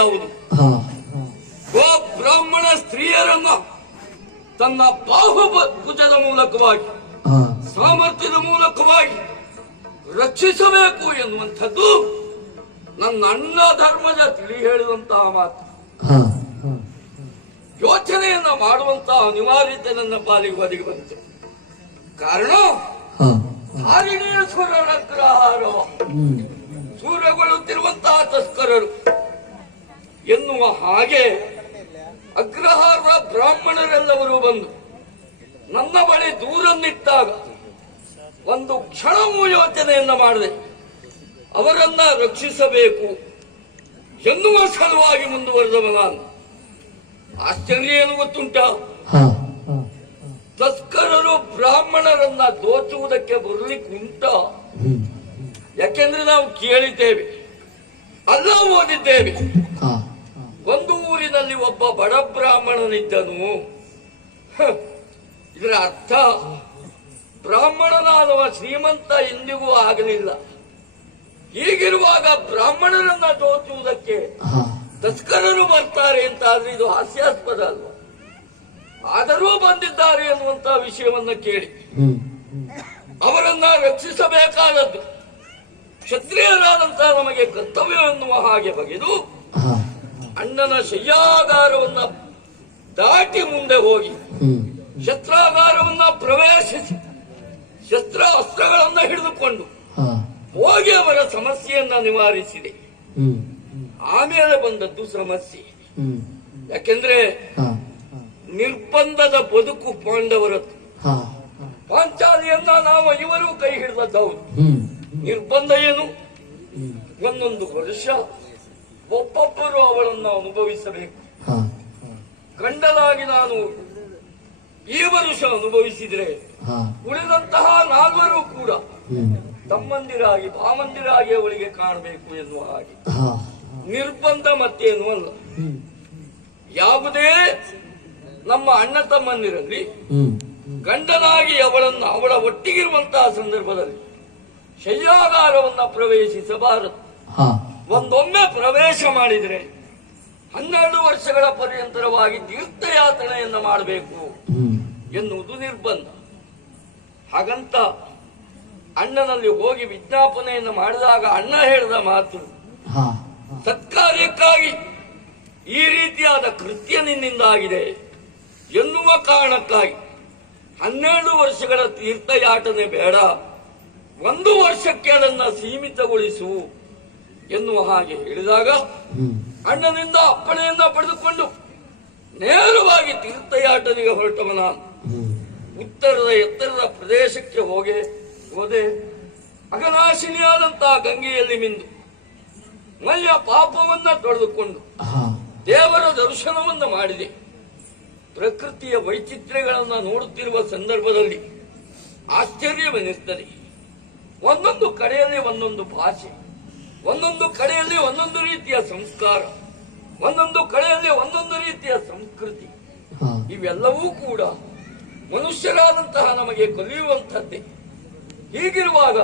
ಯಾವುದು ಓ ಬ್ರಾಹ್ಮಣ ಸ್ತ್ರೀಯರನ್ನ ತನ್ನ ಬಾಹುಭುಜದ ಮೂಲಕವಾಗಿ ಹಾ. ಸಾಮರ್ಥ್ಯದ ಮೂಲಕವಾಗಿ ರಕ್ಷಿಸಬೇಕು ಎನ್ನುವಂಥದ್ದು ನನ್ನ ಅಣ್ಣ ಧರ್ಮದ ತಿಳಿ ಹೇಳಿದಂತಹ ಮಾತು. ಯೋಚನೆಯನ್ನ ಮಾಡುವಂತಹ ಅನಿವಾರ್ಯತೆ ನನ್ನ ಪಾಲಿಗೆ ಒದಗಿ ಬಂತು. ಕಾರಣ ಹಾ. ಹಾರಿಣೇಶ್ವರರ ಅಗ್ರಹಾರ ಹ್ಮ್. ಸೂರ್ಯಗೊಳ್ಳುತ್ತಿರುವಂತಹ ತಸ್ಕರರು. ಎನ್ನುವ ಹಾಗೆ ಅಗ್ರಹಾರ ಬ್ರಾಹ್ಮಣರೆಲ್ಲವರು ಬಂದು ನನ್ನ ಬಳಿ ದೂರನ್ನಿಟ್ಟಾಗ ಒಂದು ಕ್ಷಣವೂ ಯೋಚನೆಯನ್ನು ಮಾಡಿದೆ ಅವರನ್ನ ರಕ್ಷಿಸಬೇಕು ಎನ್ನುವ ಸಲುವಾಗಿ ಮುಂದುವರೆದವ ನಾನು. ಆಶ್ಚರ್ಯ ಏನು ಗೊತ್ತುಂಟ? ತಸ್ಕರರು ಬ್ರಾಹ್ಮಣರನ್ನ ದೋಚುವುದಕ್ಕೆ ಬರಲಿಕ್ಕೆ ಉಂಟ ಯಾಕೆಂದ್ರೆ ನಾವು ಕೇಳಿದ್ದೇವೆ ಅಲ್ಲ ಓದಿದ್ದೇವೆ. ಒಂದು ಊರಿನಲ್ಲಿ ಒಬ್ಬ ಬಡ ಬ್ರಾಹ್ಮಣನಿದ್ದನು. ಇದರ ಅರ್ಥ ಬ್ರಾಹ್ಮಣನಾದವ ಶ್ರೀಮಂತ ಎಂದಿಗೂ ಆಗಲಿಲ್ಲ. ಹೀಗಿರುವಾಗ ಬ್ರಾಹ್ಮಣರನ್ನ ದೋಚುವುದಕ್ಕೆ ತಸ್ಕರರು ಬರ್ತಾರೆ ಅಂತ ಆದ್ರೆ ಇದು ಹಾಸ್ಯಾಸ್ಪದ ಅಲ್ವ? ಆದರೂ ಬಂದಿದ್ದಾರೆ ಎನ್ನುವಂತ ವಿಷಯವನ್ನ ಕೇಳಿ. ಅವರನ್ನ ರಕ್ಷಿಸಬೇಕಾದದ್ದು ಕ್ಷತ್ರಿಯರಾದಂತಹ ನಮಗೆ ಕರ್ತವ್ಯ ಎನ್ನುವ ಹಾಗೆ ಬಗೆದು ಅಣ್ಣನ ಶಯ್ಯಾಗಾರವನ್ನ ದಾಟಿ ಮುಂದೆ ಹೋಗಿ ಶಸ್ತ್ರಾಗಾರವನ್ನ ಪ್ರವೇಶಿಸಿ ಶಸ್ತ್ರ ಅಸ್ತ್ರಗಳನ್ನ ಹಿಡಿದುಕೊಂಡು ಹೋಗಿ ಅವರ ಸಮಸ್ಯೆಯನ್ನ ನಿವಾರಿಸಿದೆ. ಆಮೇಲೆ ಬಂದದ್ದು ಸಮಸ್ಯೆ. ಯಾಕೆಂದ್ರೆ ನಿರ್ಬಂಧದ ಬದುಕು ಪಾಂಡವರದ್ದು. ಪಾಂಚಾಲಿಯನ್ನ ನಾವು ಇವರು ಕೈ ಹಿಡಿದದ್ದು ನಿರ್ಬಂಧ ಏನು? ಒಂದೊಂದು ವರ್ಷ. ಒಬ್ಬೊಬ್ಬರು ಅವಳನ್ನು ಅನುಭವಿಸಬೇಕು. ಗಂಡನಾಗಿ ನಾನು ಈ ವರುಷ ಅನುಭವಿಸಿದ್ರೆ ಉಳಿದಂತಹ ನಾಲ್ವರು ಕೂಡ ತಮ್ಮಂದಿರಾಗಿ ಬಾಮಂದಿರಾಗಿ ಅವಳಿಗೆ ಕಾಣಬೇಕು ಎನ್ನುವ ಹಾಗೆ. ನಿರ್ಬಂಧ ಮತ್ತೇನು ಅಲ್ಲ ಯಾವುದೇ ನಮ್ಮ ಅಣ್ಣ ತಮ್ಮಂದಿರಲ್ಲಿ ಗಂಡನಾಗಿ ಅವಳನ್ನು ಅವಳ ಒಟ್ಟಿಗಿರುವಂತಹ ಸಂದರ್ಭದಲ್ಲಿ ಶಯ್ಯಾಗಾರವನ್ನ ಪ್ರವೇಶಿಸಬಾರದು. ಒಂದೊಮ್ಮೆ ಪ್ರವೇಶ ಮಾಡಿದರೆ ಹನ್ನೆರಡು ವರ್ಷಗಳ ಪರ್ಯಂತರವಾಗಿ ತೀರ್ಥಯಾತ್ರೆಯನ್ನು ಮಾಡಬೇಕು ಎನ್ನುವುದು ನಿರ್ಬಂಧ. ಹಾಗಂತ ಅಣ್ಣನಲ್ಲಿ ಹೋಗಿ ವಿಜ್ಞಾಪನೆಯನ್ನು ಮಾಡಿದಾಗ ಅಣ್ಣ ಹೇಳಿದ ಮಾತು ಸತ್ಕಾರ್ಯಕ್ಕಾಗಿ ಈ ರೀತಿಯಾದ ಕೃತ್ಯ ನಿನ್ನಿಂದಾಗಿದೆ ಎನ್ನುವ ಕಾರಣಕ್ಕಾಗಿ ಹನ್ನೆರಡು ವರ್ಷಗಳ ತೀರ್ಥಯಾಟನೆ ಬೇಡ ಒಂದು ವರ್ಷಕ್ಕೆ ಅದನ್ನು ಸೀಮಿತಗೊಳಿಸು ಎನ್ನುವ ಹಾಗೆ ಹೇಳಿದಾಗ ಅಣ್ಣನಿಂದ ಅಪ್ಪಣೆಯಿಂದ ಪಡೆದುಕೊಂಡು ನೇರವಾಗಿ ತೀರ್ಥಯಾಟನಿಗೆ ಹೊರಟವನ. ಉತ್ತರದ ಎತ್ತರದ ಪ್ರದೇಶಕ್ಕೆ ಹೋಗಿ ಹೋದೆ ಅಗನಾಶಿನಿಯಾದಂತಹ ಗಂಗೆಯಲ್ಲಿ ಮಿಂದು ಮಲ್ಯ ಪಾಪವನ್ನ ತೊಳೆದುಕೊಂಡು ದೇವರ ದರ್ಶನವನ್ನ ಮಾಡಿದೆ. ಪ್ರಕೃತಿಯ ವೈಚಿತ್ರ್ಯಗಳನ್ನು ನೋಡುತ್ತಿರುವ ಸಂದರ್ಭದಲ್ಲಿ ಆಶ್ಚರ್ಯವೆನಿಸ್ತದೆ ಒಂದೊಂದು ಕಡೆಯಲ್ಲಿ ಒಂದೊಂದು ಭಾಷೆ. ಒಂದೊಂದು ಕಡೆಯಲ್ಲಿ ಒಂದೊಂದು ರೀತಿಯ ಸಂಸ್ಕಾರ ಒಂದೊಂದು ಕಡೆಯಲ್ಲಿ ಒಂದೊಂದು ರೀತಿಯ ಸಂಸ್ಕೃತಿ. ಇವೆಲ್ಲವೂ ಕೂಡ ಮನುಷ್ಯರಾದಂತಹ ನಮಗೆ ಕಲಿಯುವಂಥದ್ದೇ. ಹೀಗಿರುವಾಗ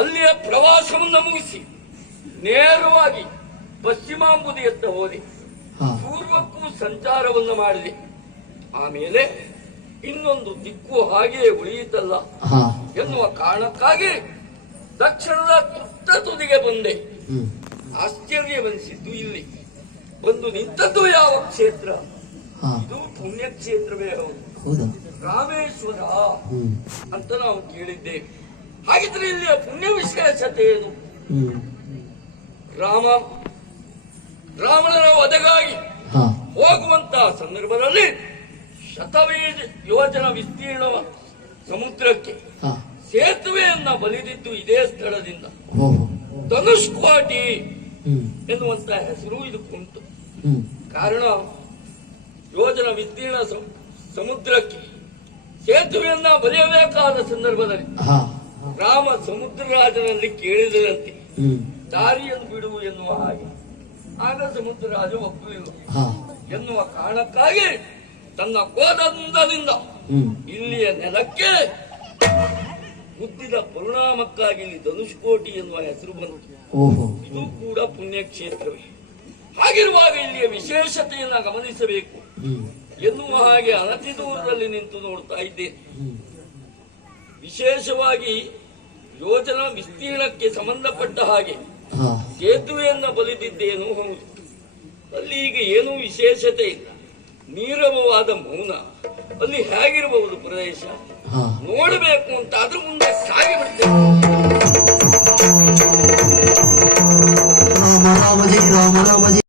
ಅಲ್ಲಿಯ ಪ್ರವಾಸವನ್ನು ಮುಗಿಸಿ ನೇರವಾಗಿ ಪಶ್ಚಿಮಾಂಬುದಿಯತ್ತ ಹೋದೆ. ಪೂರ್ವಕ್ಕೂ ಸಂಚಾರವನ್ನು ಮಾಡಿದೆ. ಆಮೇಲೆ ಇನ್ನೊಂದು ದಿಕ್ಕು ಹಾಗೆಯೇ ಉಳಿಯಿತಲ್ಲ ಎನ್ನುವ ಕಾರಣಕ್ಕಾಗಿ ದಕ್ಷಿಣದ ತುತ್ತ ತುದಿಗೆ ಬಂದೆ ಆಶ್ಚರ್ಯವೆನಿಸಿದ್ದು ಇಲ್ಲಿ. ಬಂದು ನಿಂತದ್ದು ಯಾವ ಕ್ಷೇತ್ರ? ಇದು ಪುಣ್ಯ ಕ್ಷೇತ್ರವೇ ಹೌದು? ರಾಮೇಶ್ವರ ಅಂತ ನಾವು ಕೇಳಿದ್ದೇವೆ ಹಾಗಿದ್ರೆ ಇಲ್ಲಿಯ ಪುಣ್ಯ ವಿಶೇಷತೆ ಏನು? ರಾಮ. ರಾವಣನ ವಧೆಗಾಗಿ ಹೋಗುವಂತ ಹೋಗುವಂತಹ ಸಂದರ್ಭದಲ್ಲಿ ಶತವೇಜ ಯೋಜನ ವಿಸ್ತೀರ್ಣ ಸಮುದ್ರಕ್ಕೆ. ಸೇತುವೆಯನ್ನ ಬಲಿದಿದ್ದು ಇದೇ ಸ್ಥಳದಿಂದ. ಧನುಷ್ಕೋಟಿ ಎನ್ನುವಂತ ಹೆಸರು ಇದಕ್ಕುಂಟು ಕಾರಣ ಯೋಜನ ವಿಸ್ತೀರ್ಣ ಸಮ- ಸಮುದ್ರಕ್ಕೆ ಸೇತುವೆಯನ್ನ ಬರೆಯಬೇಕಾದ ಸಂದರ್ಭದಲ್ಲಿ ರಾಮ ಸಮುದ್ರ ರಾಜನಲ್ಲಿ ಕೇಳಿದರಂತೆ ದಾರಿಯನ್ನು ಬಿಡು ಎನ್ನುವ ಹಾಗೆ. ಆಗ ಸಮುದ್ರ ರಾಜ ಒಪ್ಪಲಿಲ್ಲ ಎನ್ನುವ ಕಾರಣಕ್ಕಾಗಿ ತನ್ನ ಕೋದಂದದಿಂದ ಇಲ್ಲಿಯ ನೆಲಕ್ಕೆ ಮುದ್ದಿದ ಪರಿಣಾಮಕ್ಕಾಗಿ ಇಲ್ಲಿ ಧನುಷ್ಕೋಟಿ ಎನ್ನುವ ಹೆಸರು ಬಂತು. ಇದು ಕೂಡ ಪುಣ್ಯಕ್ಷೇತ್ರವೇ. ಹಾಗಿರುವಾಗ ಇಲ್ಲಿಯ ವಿಶೇಷತೆಯನ್ನ ಗಮನಿಸಬೇಕು. ಎನ್ನುವ ಹಾಗೆ ಅನತಿ ದೂರದಲ್ಲಿ ನಿಂತು ನೋಡ್ತಾ ಇದ್ದೇನೆ ವಿಶೇಷವಾಗಿ ಯೋಜನಾ ವಿಸ್ತೀರ್ಣಕ್ಕೆ ಸಂಬಂಧಪಟ್ಟ ಹಾಗೆ ಸೇತುವೆಯನ್ನ ಬಲಿದಿದ್ದೇನು ಹೌದು. ಅಲ್ಲಿ ಈಗ ಏನೂ ವಿಶೇಷತೆ ಇಲ್ಲ. ನೀರವವಾದ ಮೌನ ಅಲ್ಲಿ ಹೇಗಿರಬಹುದು ಪ್ರದೇಶ? ನೋಡಬೇಕು ಅಂತ ಅದ್ರ ಮುಂದೆ ಸಾಗಿ ಬಿಡ್ತೇವೆ